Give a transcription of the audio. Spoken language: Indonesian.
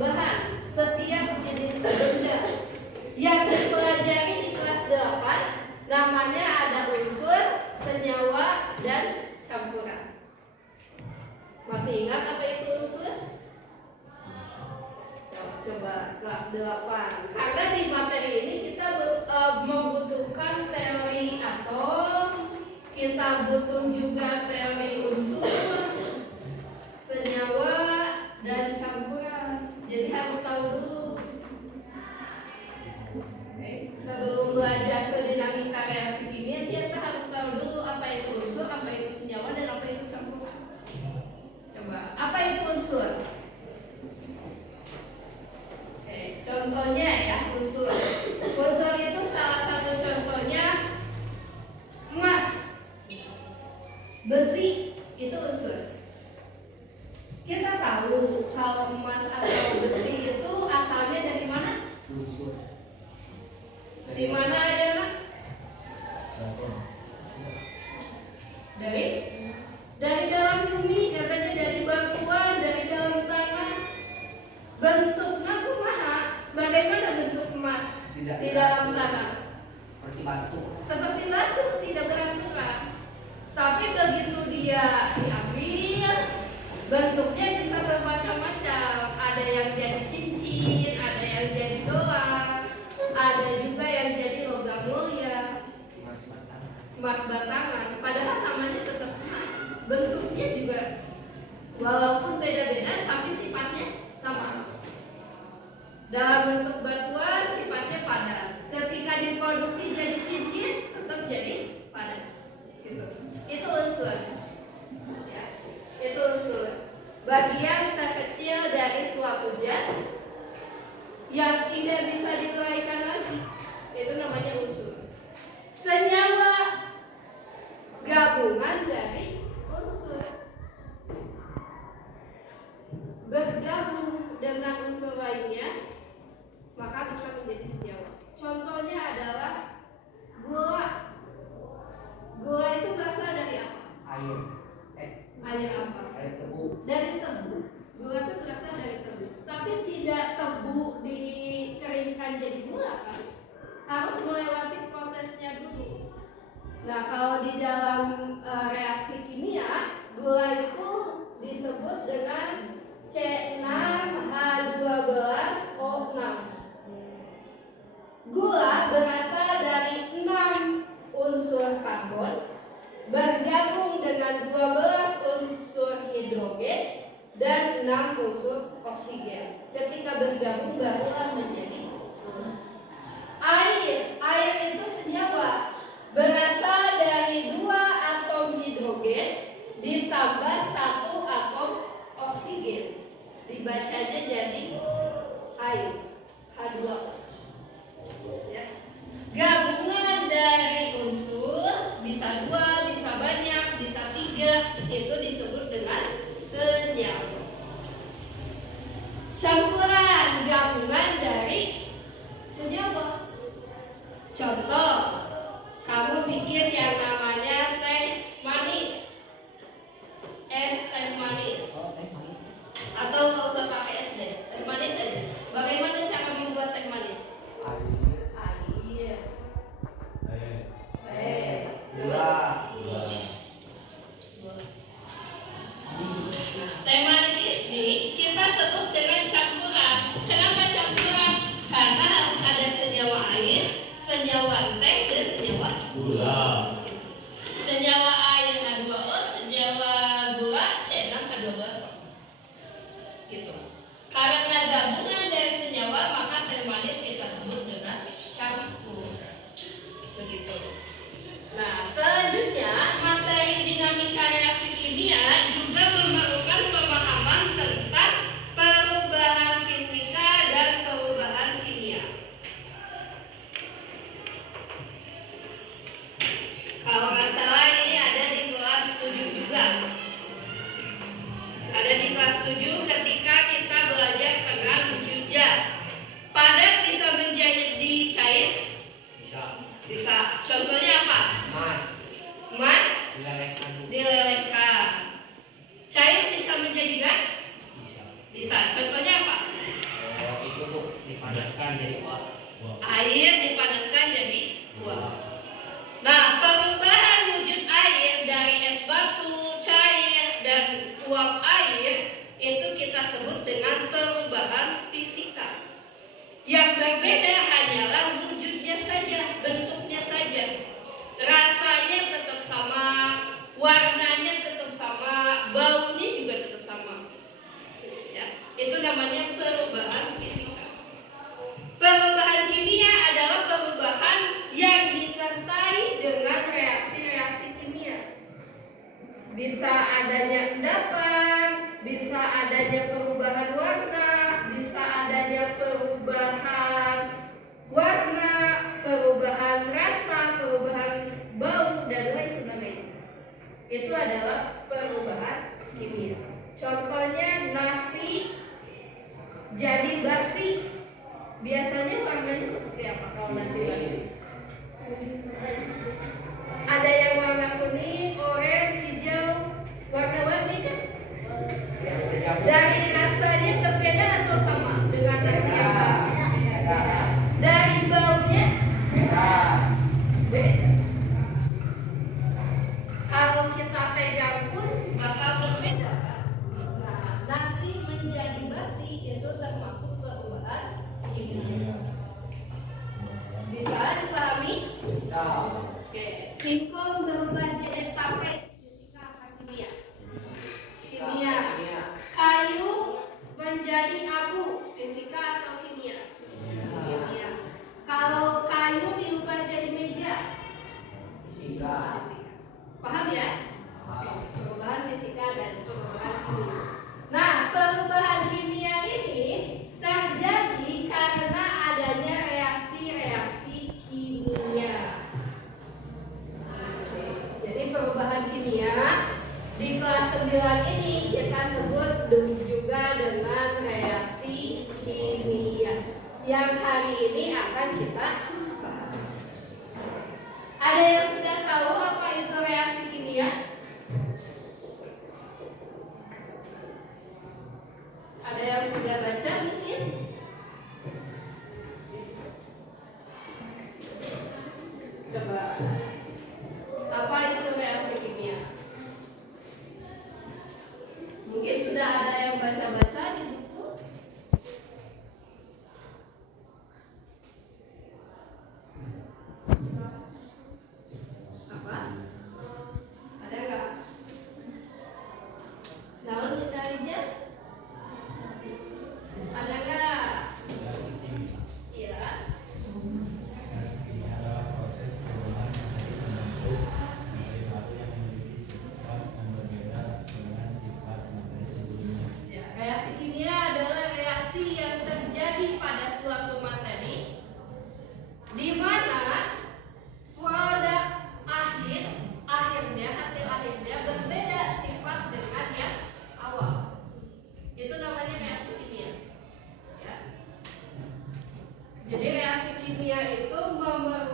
bahan setiap jenis benda yang dipelajari di kelas 8 namanya ada unsur, senyawa, dan campuran. Masih ingat apa itu unsur? Coba kelas 8. Karena di materi ini kita membutuhkan teori atom, kita butuh juga teori unsur, senyawa, dan campuran. Jadi harus tahu dulu. Sebelum belajar ke dinamika reaksi kimia, kita harus tahu dulu apa itu unsur, apa itu senyawa, dan apa itu campuran. Coba, apa itu unsur? Contohnya ya, unsur. Unsur itu salah satu contohnya emas, besi, itu unsur. Kita tahu kalau emas atau besi itu asalnya dari mana? Unsur. Dari mana ya, Nak? Dari dalam bumi, katanya dari batuan, dari dalam tanah. Bentuknya kumaha? Bagaimana bentuk emas di dalam tanah? Seperti batu. Seperti batu, tidak beranturan. Tapi begitu dia diambil, bentuknya bisa bermacam-macam. Ada yang jadi cincin, ada yang jadi gelang, ada juga yang jadi logam mulia, emas batangan. Padahal namanya tetap emas. Bentuknya juga walaupun beda-beda, tapi sifatnya sama. Dalam bentuk batuan sifatnya padat. Ketika diproduksi jadi cincin tetap jadi padat. Gitu. Itu unsur. Ya, itu unsur. Bagian terkecil dari suatu zat yang tidak bisa diuraikan lagi. Itu namanya unsur. Senyawa gabungan dari unsur. Bergabung dengan unsur lainnya maka bisa menjadi senyawa. Contohnya adalah gula. Gula itu berasal dari apa? Air. Air apa? Air tebu. Dari tebu. Gula itu berasal dari tebu. Tapi tidak tebu dikeringkan jadi gula kan? Harus melewati prosesnya dulu. Nah, kalau di dalam reaksi kimia, gula itu disebut dengan C6H12O6. Gula berasal dari 6 unsur karbon bergabung dengan 12 unsur hidrogen dan 6 unsur oksigen. Ketika bergabung barulah menjadi air. Air itu senyawa, berasal dari 2 atom hidrogen ditambah 1 atom oksigen. Dibacanya jadi air, H2O. Ya. Gabungan dari unsur bisa 2, bisa banyak, bisa 3, itu disebut dengan senyawa. Campuran gabungan dari senyawa. Contoh, kamu bikin yang namanya teh manis, es teh manis, atau nggak usah pakai es deh, teh manis aja. Bagaimana cara membuat teh manis? Gula. Teh manis ini kita sebut dengan campuran. Kenapa campuran? Karena harus ada senyawa air, senyawa teh, dan senyawa Gula. Senyawa air H2O, senyawa gula C6H12O. Gitu. Karena gabungan dari senyawa, maka teh manis kita sebut dengan campur. Begitu. Nah, selanjutnya materi dinamika reaksi kimia juga memerlukan pemahaman tentang perubahan fisika dan perubahan kimia. Kalau nggak salah ini ada di kelas 7 juga. Ada di kelas 7 ketika kita belajar tentang zat. Padat bisa menjadi cair? Bisa. Contohnya apa? Emas dilelehkan. Cair bisa menjadi gas? Bisa. Contohnya apa? Dipanaskan jadi uap. Air dipanaskan jadi uap. Nah, perubahan wujud air dari es batu, cair, dan uap air itu kita sebut dengan perubahan fisika. Yang berbeda hanyalah wujudnya saja, bentuknya saja. Rasanya tetap sama, warnanya tetap sama, baunya juga tetap sama. Ya, itu namanya perubahan fisika. Perubahan kimia adalah perubahan yang disertai dengan reaksi-reaksi kimia. Bisa adanya endapan, bisa adanya perubahan warna, bisa adanya perubahan warna, perubahan rasa, perubahan bau, dan lain sebagainya. Itu adalah perubahan kimia. Contohnya nasi jadi basi. Biasanya warnanya seperti apa kalau nasi basi? Ada yang warna kuning, orange, hijau, warna-warni kan? Dari rasanya berbeda atau sama dengan nasi yang lain? Dari baunya? Beda. Kalau kita pegang pun bakal berbeda kan? Nah, nasi menjadi basi itu termasuk perubahan kimia. Bisa dipahami? Bisa. Oke. Singkong berubah jadi tape, fisika apa kimia? Kimia. Kayu menjadi abu, fisika atau kimia? Kimia. Kalau kayu diubah jadi meja, Fisika. paham ya? Perubahan fisika dan perubahan kimia. Nah, perubahan kimia ini terjadi karena adanya reaksi-reaksi kimia. Jadi perubahan kimia di kelas 9 ini kita sebut juga dengan reaksi kimia yang hari ini akan kita bahas. Ada yang sudah tahu apa itu reaksi kimia? Ada yang sudah baca mungkin? Coba. Apa itu reaksi kimia? Mungkin sudah ada yang baca-baca di buku. Apa? Ada nggak? Naon kita lihat? Ada nggak? Iya. Ya, reaksi kimia adalah reaksi yang terjadi pada suatu materi di mana produk hasil akhirnya berbeda sifat dengan yang awal. Itu namanya reaksi kimia. Ya. Jadi reaksi kimia itu memerlukan